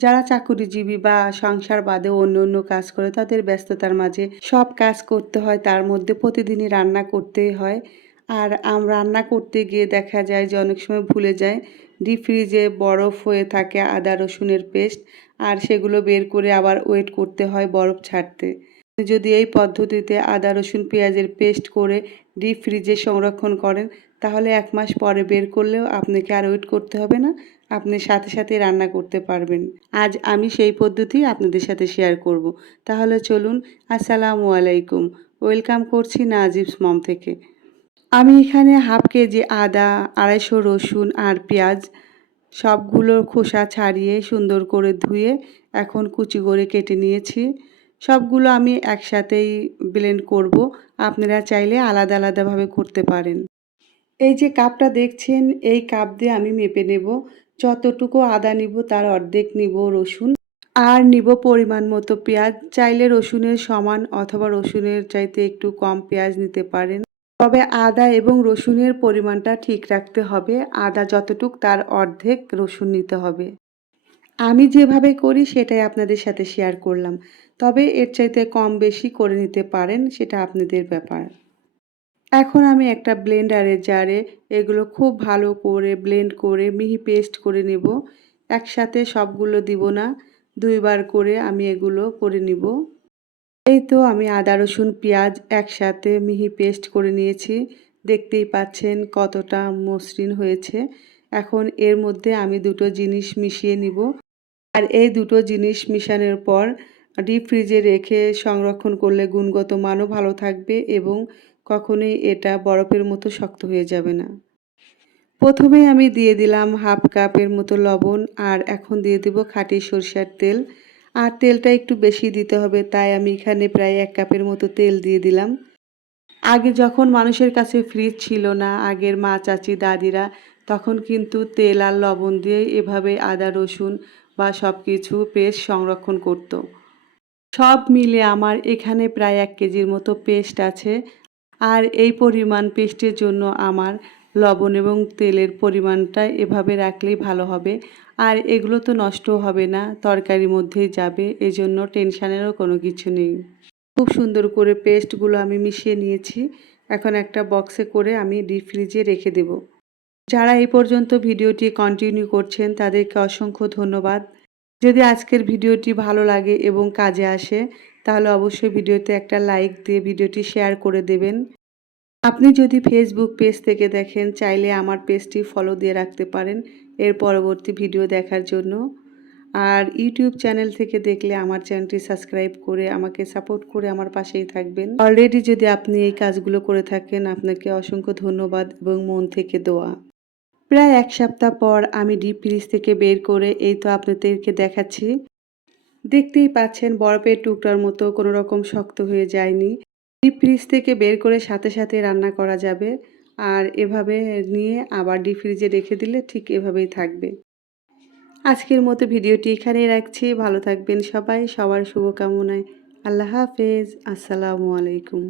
যারা চাকুরিজীবী বা সংসার বাদে অন্য অন্য কাজ করে, তাদের ব্যস্ততার মাঝে সব কাজ করতে হয়, তার মধ্যে প্রতিদিনই রান্না করতেই হয়। আর আম রান্না করতে গিয়ে দেখা যায় যে, অনেক সময় ভুলে যায় ডিপ ফ্রিজে বরফ হয়ে থাকে আদা, রসুনের পেস্ট আর সেগুলো বের করে আবার ওয়েট করতে হয় বরফ ছাড়তে। যদি এই পদ্ধতিতে আদা, রসুন, পেঁয়াজের পেস্ট করে ডিপ ফ্রিজে সংরক্ষণ করেন, তাহলে এক মাস পরে বের করলেও আপনাকে আর ওয়েট করতে হবে না। আপনি সাথে সাথে রান্না করতে পারবেন। আজ আমি সেই পদ্ধতি আপনাদের সাথে শেয়ার করব। তাহলে চলুন, আসসালামু আলাইকুম। ওয়েলকাম করছি নাজিবস মম থেকে। আমি এখানে হাফ কেজি আদা, আড়াইশো রসুন আর পেঁয়াজ সবগুলোর খোসা ছাড়িয়ে সুন্দর করে ধুয়ে এখন কুচি করে কেটে নিয়েছি। সবগুলো আমি একসাথেই ব্লেন্ড করব। আপনারা চাইলে আলাদা আলাদাভাবে করতে পারেন। এই যে কাপটা দেখছেন, এই কাপ দিয়ে আমি মেপে নেব। যতটুকু আদা নিব তার অর্ধেক নিব রসুন। আর নিব পরিমাণ মতো পেঁয়াজ। চাইলে রসুনের সমান অথবা রসুনের চাইতে একটু কম পেঁয়াজ নিতে পারেন। তবে আদা এবং রসুনের পরিমাণটা ঠিক রাখতে হবে। আদা যতটুক তার অর্ধেক রসুন নিতে হবে। আমি যেভাবে করি সেটাই আপনাদের সাথে শেয়ার করলাম। তবে এর চাইতে কম বেশি করে নিতে পারেন, সেটা আপনাদের ব্যাপার। এখন আমি একটা ব্লেন্ডারের জারে এগুলো খুব ভালো করে ব্লেন্ড করে মিহি পেস্ট করে নেব। একসাথে সবগুলো দিব না, দুইবার করে আমি এগুলো করে নিব। এই তো আমি আদা, রসুন, পেঁয়াজ একসাথে মিহি পেস্ট করে নিয়েছি। দেখতেই পাচ্ছেন কতটা মসৃণ হয়েছে। এখন এর মধ্যে আমি দুটো জিনিস মিশিয়ে নিব। আর এই দুটো জিনিস মিশানোর পর ডিপ ফ্রিজে রেখে সংরক্ষণ করলে গুণগত মানও ভালো থাকবে এবং কখনোই এটা বরফের মতো শক্ত হয়ে যাবে না। প্রথমে আমি দিয়ে দিলাম হাফ কাপের মতো লবণ আর এখন দিয়ে দেব খাঁটি সরষার তেল। আর তেলটা একটু বেশি দিতে হবে, তাই আমি এখানে প্রায় এক কাপের মতো তেল দিয়ে দিলাম। আগে যখন মানুষের কাছে ফ্রিজ ছিল না, আগের মা, চাচি, দাদিরা, তখন কিন্তু তেল আর লবণ দিয়ে এভাবে আদা, রসুন বা সব কিছু পেস্ট সংরক্ষণ করত। সব মিলে আমার এখানে প্রায় এক কেজির মতো পেস্ট আছে। আর এই পরিমাণ পেস্টের জন্য আমার লবণ এবং তেলের পরিমাণটা এভাবে রাখলেই ভালো হবে। আর এগুলো তো নষ্ট হবে না, তরকারির মধ্যেই যাবে, এজন্য টেনশানেরও কোনো কিছু নেই। খুব সুন্দর করে পেস্টগুলো আমি মিশিয়ে নিয়েছি। এখন একটা বক্সে করে আমি ডিপ ফ্রিজে রেখে দেব। যারা এই পর্যন্ত ভিডিওটি কন্টিনিউ করছেন, তাদেরকে অসংখ্য ধন্যবাদ। যদি আজকের ভিডিওটি ভালো লাগে এবং কাজে আসে, তাহলে অবশ্যই ভিডিওতে একটা লাইক দিয়ে ভিডিওটি শেয়ার করে দেবেন। আপনি যদি ফেসবুক পেজ থেকে দেখেন, চাইলে আমার পেজটি ফলো দিয়ে রাখতে পারেন এর পরবর্তী ভিডিও দেখার জন্য। আর ইউটিউব চ্যানেল থেকে দেখলে আমার চ্যানেলটি সাবস্ক্রাইব করে আমাকে সাপোর্ট করে আমার পাশেই থাকবেন। অলরেডি যদি আপনি এই কাজগুলো করে থাকেন, আপনাকে অসংখ্য ধন্যবাদ এবং মন থেকে দোয়া। প্রায় এক সপ্তাহ পর আমি ডিপ ফ্রিজ থেকে বের করে এই তো আপনাদেরকে দেখাচ্ছি। দেখতেই পাচ্ছেন, বরফের টুকরার মতো কোনো রকম শক্ত হয়ে যায়নি। ডিপ ফ্রিজ থেকে বের করে সাথে সাথে রান্না করা যাবে। আর এভাবে নিয়ে আবার ডিপ ফ্রিজে রেখে দিলে ঠিক এভাবেই থাকবে। আজকের মতো ভিডিওটি এখানেই রাখছি। ভালো থাকবেন সবাই। সবার শুভকামনায়। আল্লাহ হাফেজ। আসসালামু আলাইকুম।